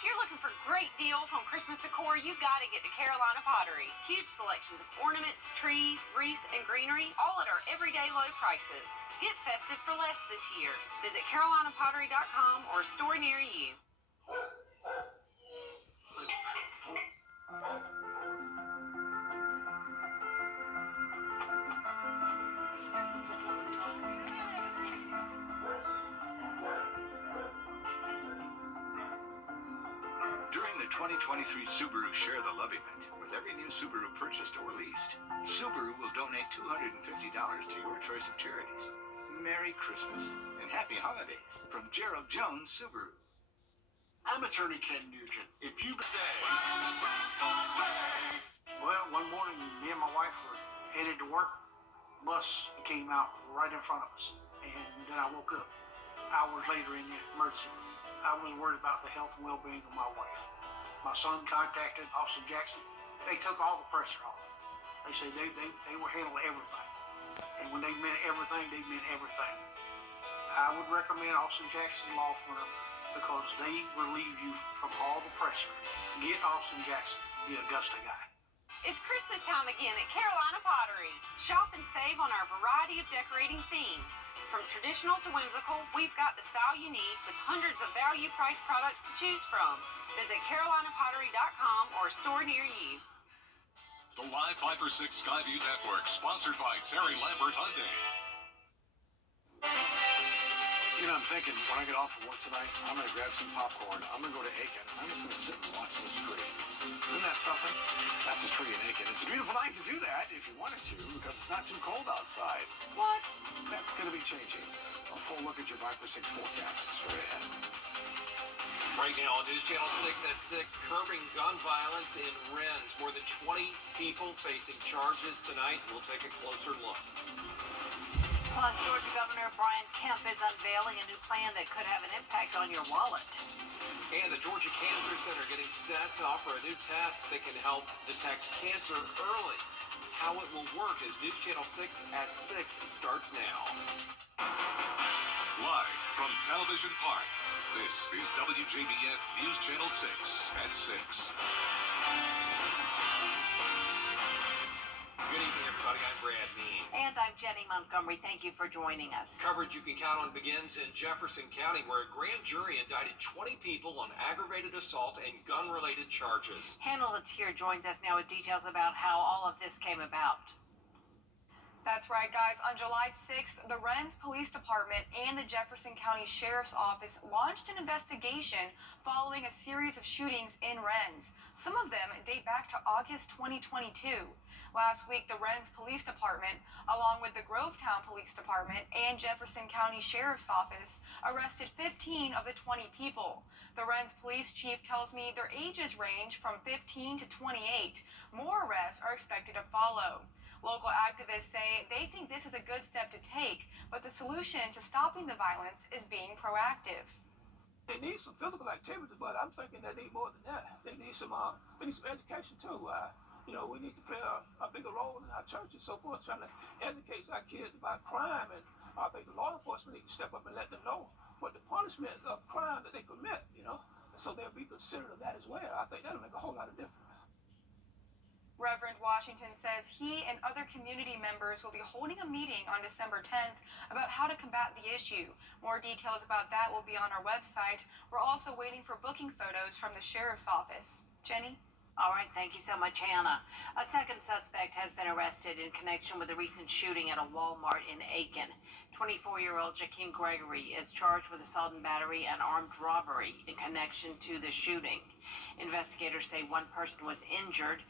If you're looking for great deals on Christmas decor, you gotta get to Carolina Pottery. Huge selections of ornaments, trees, wreaths, and greenery, all at our everyday low prices. Get festive for less this year. Visit carolinapottery.com or a store near you. During the 2023 Subaru Share the Love event, with every new Subaru purchased or leased, Subaru will donate $250 to your choice of charities. Merry Christmas and Happy Holidays from Gerald Jones Subaru. I'm attorney Ken Nugent. If you say... Well, one morning, me and my wife were headed to work. Bus came out right in front of us. And then I woke up hours later in the emergency room. I was worried about the health and well-being of my wife. My son contacted Austin Jackson. They took all the pressure off. They said they were handling everything. And when they meant everything, they meant everything. I would recommend Austin Jackson Law Firm because they relieve you from all the pressure. Get Austin Jackson, the Augusta guy. It's Christmas time again at Carolina Pottery. Shop and save on our variety of decorating themes. From traditional to whimsical, we've got the style you need with hundreds of value-priced products to choose from. Visit carolinapottery.com or a store near you. The Live 5-for-6 Skyview Network, sponsored by Terry Lambert Hyundai. You know, I'm thinking, when I get off of work tonight, I'm going to grab some popcorn, I'm going to go to Aiken, and I'm just going to sit and watch this tree. Isn't that something? That's a tree in Aiken. It's a beautiful night to do that if you wanted to, because it's not too cold outside. What? That's going to be changing. A full look at your 5-for-6 forecast straight ahead. Right now on News Channel 6 at 6, curbing gun violence in Rennes. More than 20 people facing charges tonight. We'll take a closer look. Plus, Georgia Governor Brian Kemp is unveiling a new plan that could have an impact on your wallet. And the Georgia Cancer Center getting set to offer a new test that can help detect cancer early. How it will work as News Channel 6 at 6 starts now. Live from Television Park, this is WJBF News Channel 6 at 6. Good evening, everybody. I'm Brad Mean. And I'm Jenny Montgomery. Thank you for joining us. Coverage you can count on begins in Jefferson County, where a grand jury indicted 20 people on aggravated assault and gun-related charges. Hannah Latier joins us now with details about how all of this came about. That's right, guys. On July 6th, the Rennes Police Department and the Jefferson County Sheriff's Office launched an investigation following a series of shootings in Rennes. Some of them date back to August 2022. Last week, the Rennes Police Department, along with the Grovetown Police Department and Jefferson County Sheriff's Office, arrested 15 of the 20 people. The Rennes Police Chief tells me their ages range from 15 to 28. More arrests are expected to follow. Local activists say they think this is a good step to take, but the solution to stopping the violence is being proactive. They need some physical activity, but I'm thinking they need more than that. They need some education too. We need to play a bigger role in our church and so forth, trying to educate our kids about crime. And I think the law enforcement need to step up and let them know what the punishment of crime that they commit, so they'll be considerate of that as well. I think that'll make a whole lot of difference. Reverend Washington says he and other community members will be holding a meeting on December 10th about how to combat the issue. More details about that will be on our website. We're also waiting for booking photos from the sheriff's office. Jenny? All right, thank you so much, Hannah. A second suspect has been arrested in connection with a recent shooting at a Walmart in Aiken. 24-year-old Jakeem Gregory is charged with assault and battery and armed robbery in connection to the shooting. Investigators say one person was injured.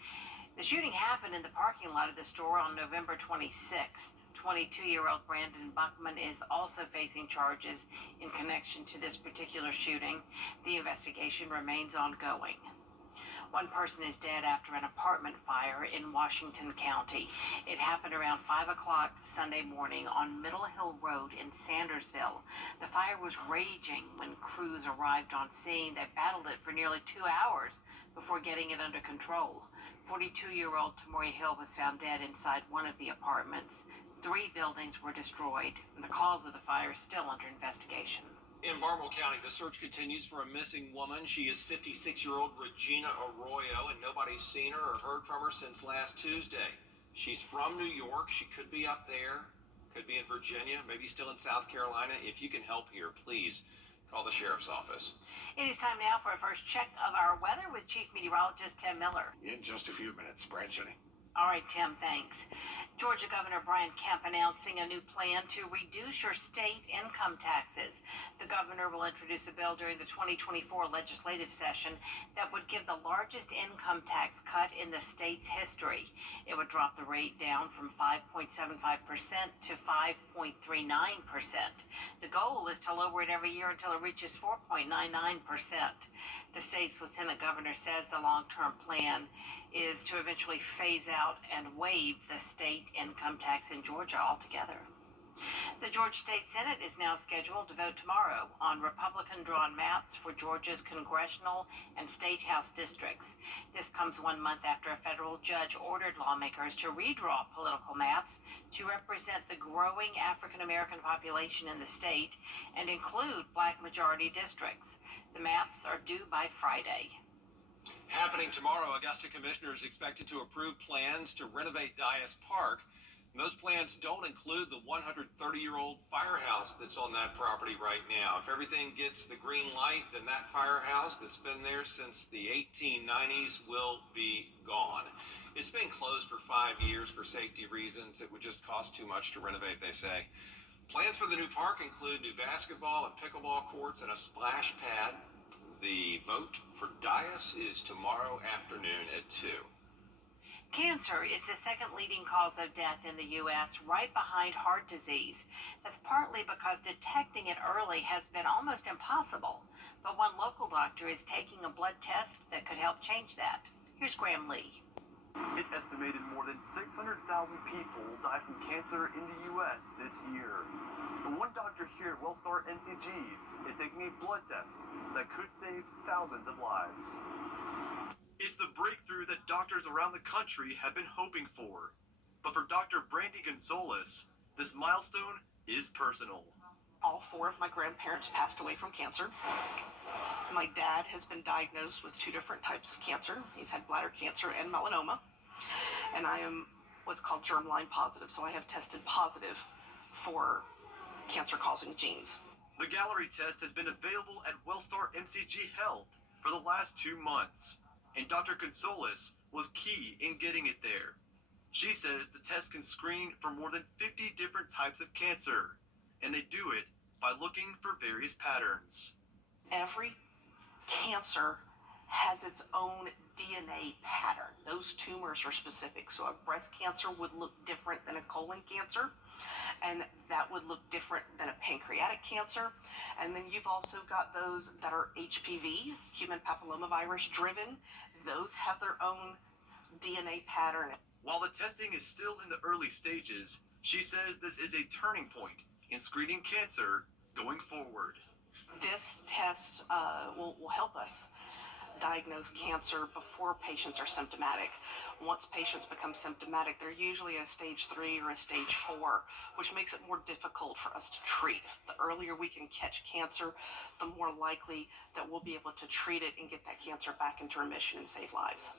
The shooting happened in the parking lot of the store on November 26th. 22-year-old Brandon Buckman is also facing charges in connection to this particular shooting. The investigation remains ongoing. One person is dead after an apartment fire in Washington County. It happened around 5 o'clock Sunday morning on Middle Hill Road in Sandersville. The fire was raging when crews arrived on scene. They battled it for nearly 2 hours before getting it under control. 42-year-old Tamori Hill was found dead inside one of the apartments. 3 buildings were destroyed. The cause of the fire is still under investigation. In Barnwell County, the search continues for a missing woman. She is 56-year-old Regina Arroyo, and nobody's seen her or heard from her since last Tuesday. She's from New York. She could be up there, could be in Virginia, maybe still in South Carolina. If you can help here, please call the sheriff's office. It is time now for a first check of our weather with Chief Meteorologist Tim Miller. In just a few minutes, Brad Jenny. All right, Tim, thanks. Georgia Governor Brian Kemp announcing a new plan to reduce your state income taxes. The governor will introduce a bill during the 2024 legislative session that would give the largest income tax cut in the state's history. It would drop the rate down from 5.75% to 5.39%. The goal is to lower it every year until it reaches 4.99%. The state's lieutenant governor says the long-term plan is to eventually phase out and waive the state income tax in Georgia altogether. The Georgia State Senate is now scheduled to vote tomorrow on Republican-drawn maps for Georgia's congressional and state house districts. This comes 1 month after a federal judge ordered lawmakers to redraw political maps to represent the growing African-American population in the state and include black majority districts. The maps are due by Friday. Happening tomorrow, Augusta commissioners expected to approve plans to renovate Dias Park. And those plans don't include the 130-year-old firehouse that's on that property right now. If everything gets the green light, then that firehouse that's been there since the 1890s will be gone. It's been closed for 5 years for safety reasons. It would just cost too much to renovate, they say. Plans for the new park include new basketball and pickleball courts and a splash pad. The vote for Dias is tomorrow afternoon at 2. Cancer is the second leading cause of death in the U.S., right behind heart disease. That's partly because detecting it early has been almost impossible. But one local doctor is taking a blood test that could help change that. Here's Graham Lee. It's estimated more than 600,000 people die from cancer in the U.S. this year. But one doctor here at Wellstar MCG is taking a blood test that could save thousands of lives. It's the breakthrough that doctors around the country have been hoping for. But for Dr. Brandy Gonzalez, this milestone is personal. All 4 of my grandparents passed away from cancer. My dad has been diagnosed with 2 different types of cancer. He's had bladder cancer and melanoma. And I am what's called germline positive, so I have tested positive for cancer-causing genes. The Gallery test has been available at Wellstar MCG Health for the last 2 months, and Dr. Gonzalez was key in getting it there. She says the test can screen for more than 50 different types of cancer, and they do it by looking for various patterns. Every cancer has its own DNA pattern. Those tumors are specific. So a breast cancer would look different than a colon cancer, and that would look different than a pancreatic cancer. And then you've also got those that are HPV, human papillomavirus driven. Those have their own DNA pattern. While the testing is still in the early stages, she says this is a turning point in screening cancer going forward. This test will help us diagnose cancer before patients are symptomatic. Once patients become symptomatic, they're usually a stage 3 or a stage 4, which makes it more difficult for us to treat. The earlier we can catch cancer, the more likely that we'll be able to treat it and get that cancer back into remission and save lives.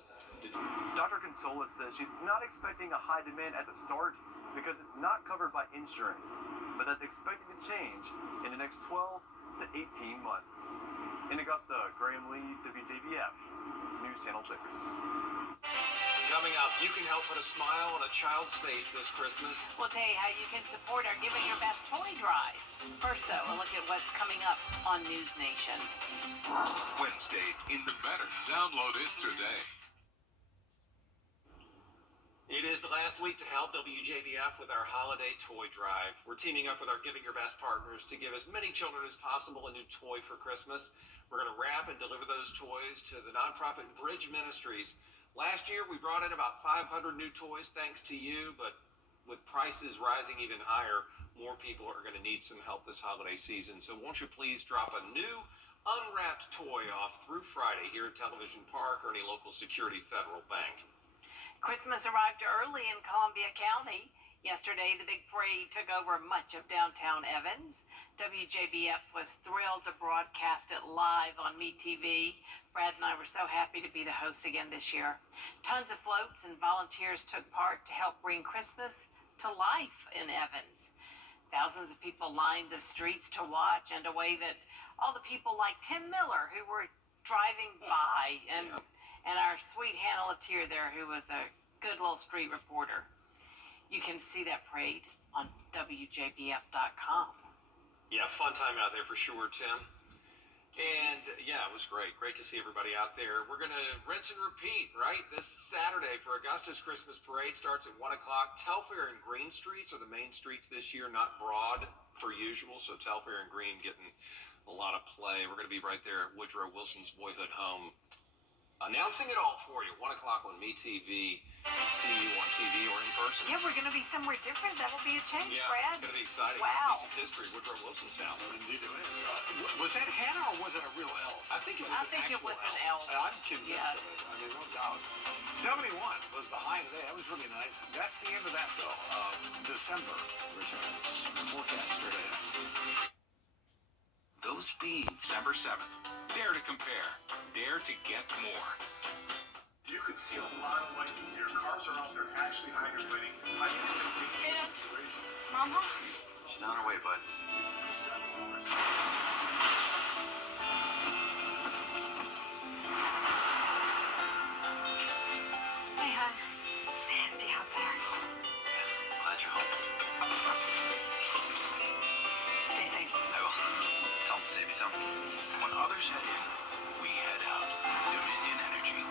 Dr. Gonzalez says she's not expecting a high demand at the start because it's not covered by insurance, but that's expected to change in the next 12 to 18 months. In Augusta, Graham Lee, WJBF, News Channel 6. Coming up, you can help put a smile on a child's face this Christmas. We'll tell you how you can support our Giving Your Best toy drive. First, though, a look at what's coming up on News Nation. Wednesday in the Better. Download it today. It is the last week to help WJBF with our holiday toy drive. We're teaming up with our Giving Your Best partners to give as many children as possible a new toy for Christmas. We're going to wrap and deliver those toys to the nonprofit Bridge Ministries. Last year, we brought in about 500 new toys thanks to you, but with prices rising even higher, more people are going to need some help this holiday season. So won't you please drop a new unwrapped toy off through Friday here at Television Park or any local Security Federal Bank. Christmas arrived early in Columbia County. Yesterday, the big parade took over much of downtown Evans. WJBF was thrilled to broadcast it live on MeTV. Brad and I were so happy to be the hosts again this year. Tons of floats and volunteers took part to help bring Christmas to life in Evans. Thousands of people lined the streets to watch and to wave at all the people like Tim Miller, who were driving by, and our sweet Hannah Latier there, who was a good little street reporter. You can see that parade on WJBF.com. Yeah, fun time out there for sure, Tim. And yeah, it was great. Great to see everybody out there. We're going to rinse and repeat, right? This Saturday for Augusta's Christmas Parade starts at 1 o'clock. Telfair and Green Streets are the main streets this year, not Broad per usual. So Telfair and Green getting a lot of play. We're going to be right there at Woodrow Wilson's boyhood home, announcing it all for you. 1 o'clock on MeTV. See you on TV or in person. Yeah, we're going to be somewhere different. That will be a change, Yeah, Brad. it's going to be exciting. Wow. Piece of history, Woodrow Wilson's house. Indeed it is. Was that Hannah or was it a real elf? I think it was an elf. I'm convinced of it. I mean, no doubt. 71 was the high today. That was really nice. That's the end of that, though. December returns. Forecast straight ahead. Those speeds. December 7th. Dare to compare. Dare to get more. You could see a lot of light here. Cars are out there actually hydrating. I think it's a dangerous situation. Mama? She's on her way, bud. Hey, hon. Nasty out there. Glad you're home. Stay safe. I will. Tell them to save you some. When others head in, we head out. Dominion Energy.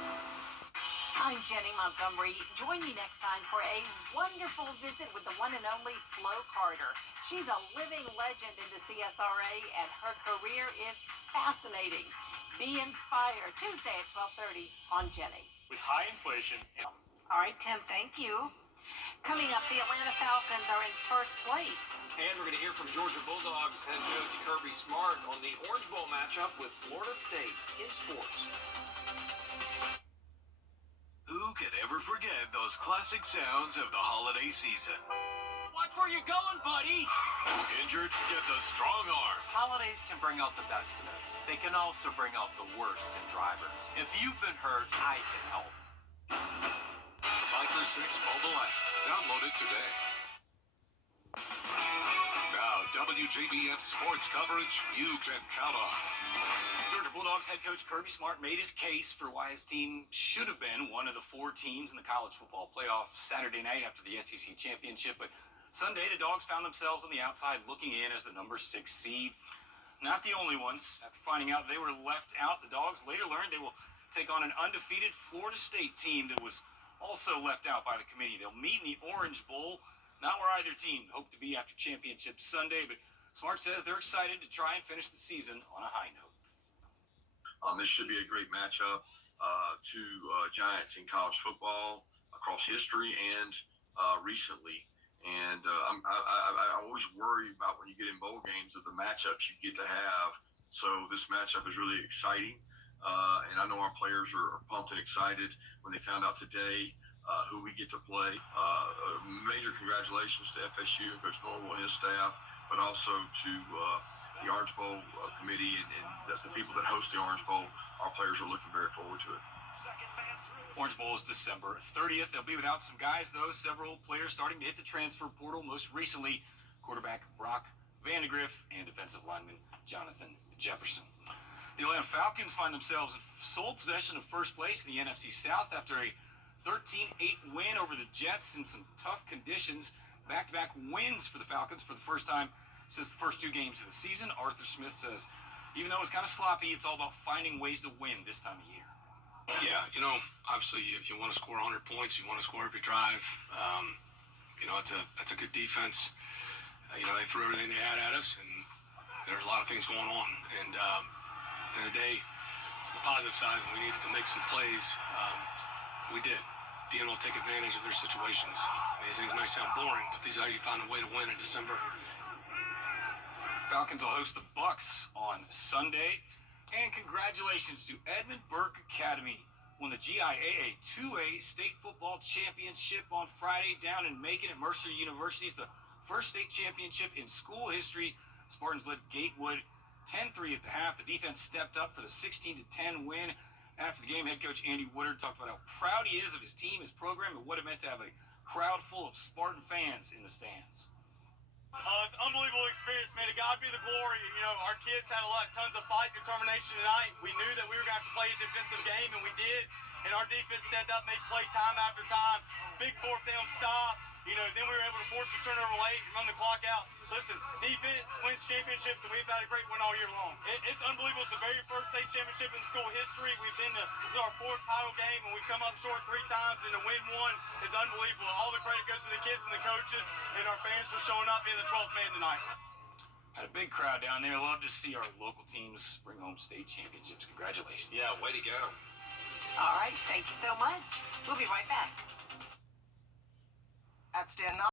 I'm Jenny Montgomery. Join me next time for a wonderful visit with the one and only Flo Carter. She's a living legend in the CSRA, and her career is fascinating. Be inspired. Tuesday at 12:30 on Jenny. With high inflation. All right, Tim, thank you. Coming up, the Atlanta Falcons are in first place. And we're going to hear from Georgia Bulldogs head coach Kirby Smart on the Orange Bowl matchup with Florida State in sports. Who could ever forget those classic sounds of the holiday season? Watch where you're going, buddy! Injured? Get the strong arm. Holidays can bring out the best in us. They can also bring out the worst in drivers. If you've been hurt, I can help. Viper 6 mobile app. Download it today. Now, WJBF sports coverage you can count on. Georgia Bulldogs head coach Kirby Smart made his case for why his team should have been one of the 4 teams in the college football playoff Saturday night after the SEC championship. But Sunday, the Dogs found themselves on the outside looking in as the number 6 seed. Not the only ones. After finding out they were left out, the Dogs later learned they will take on an undefeated Florida State team that was also left out by the committee. They'll meet in the Orange Bowl, not where either team hoped to be after championship Sunday, but Smart says they're excited to try and finish the season on a high note. This should be a great matchup. Two giants in college football across history and recently. And I always worry about when you get in bowl games of the matchups you get to have. So this matchup is really exciting. And I know our players are pumped and excited when they found out today who we get to play. Major congratulations to FSU and Coach Norwell and his staff, but also to the Orange Bowl committee and the people that host the Orange Bowl. Our players are looking very forward to it. Orange Bowl is December 30th. They'll be without some guys, though. Several players starting to hit the transfer portal. Most recently, quarterback Brock Vandegrift and defensive lineman Jonathan Jefferson. The Atlanta Falcons find themselves in sole possession of first place in the NFC South after a 13-8 win over the Jets in some tough conditions. Back-to-back wins for the Falcons for the first time since the first 2 games of the season. Arthur Smith says, even though it's kind of sloppy, it's all about finding ways to win this time of year. Yeah, obviously if you want to score 100 points, you want to score every drive. That's a good defense. They threw everything they had at us, and there's a lot of things going on. And at the end of the day, the positive side, when we needed to make some plays, we did. Being able to take advantage of their situations. These things might sound boring, but these are how you find a way to win in December. Falcons will host the Bucks on Sunday. And congratulations to Edmund Burke Academy won the GIAA 2A State Football Championship on Friday down in Macon at Mercer University. It's the first state championship in school history. Spartans led Gatewood 10-3 at the half. The defense stepped up for the 16-10 win. After the game, head coach Andy Woodard talked about how proud he is of his team, his program, and what it meant to have a crowd full of Spartan fans in the stands. It's an unbelievable experience, man. To God be the glory. You know, our kids had tons of fight, determination tonight. We knew that we were going to have to play a defensive game, and we did. And our defense stepped up, made play time after time. Big fourth down stop. You know, then we were able to force a turnover late and run the clock out. Listen, defense wins championships, and we've had a great one all year long. It's unbelievable. It's the very first state championship in school history. This is our fourth title game, and we've come up short 3 times, and to win one is unbelievable. All the credit goes to the kids and the coaches, and our fans for showing up being the 12th man tonight. Had a big crowd down there. Love to see our local teams bring home state championships. Congratulations. Yeah, way to go. All right, thank you so much. We'll be right back. At Stanton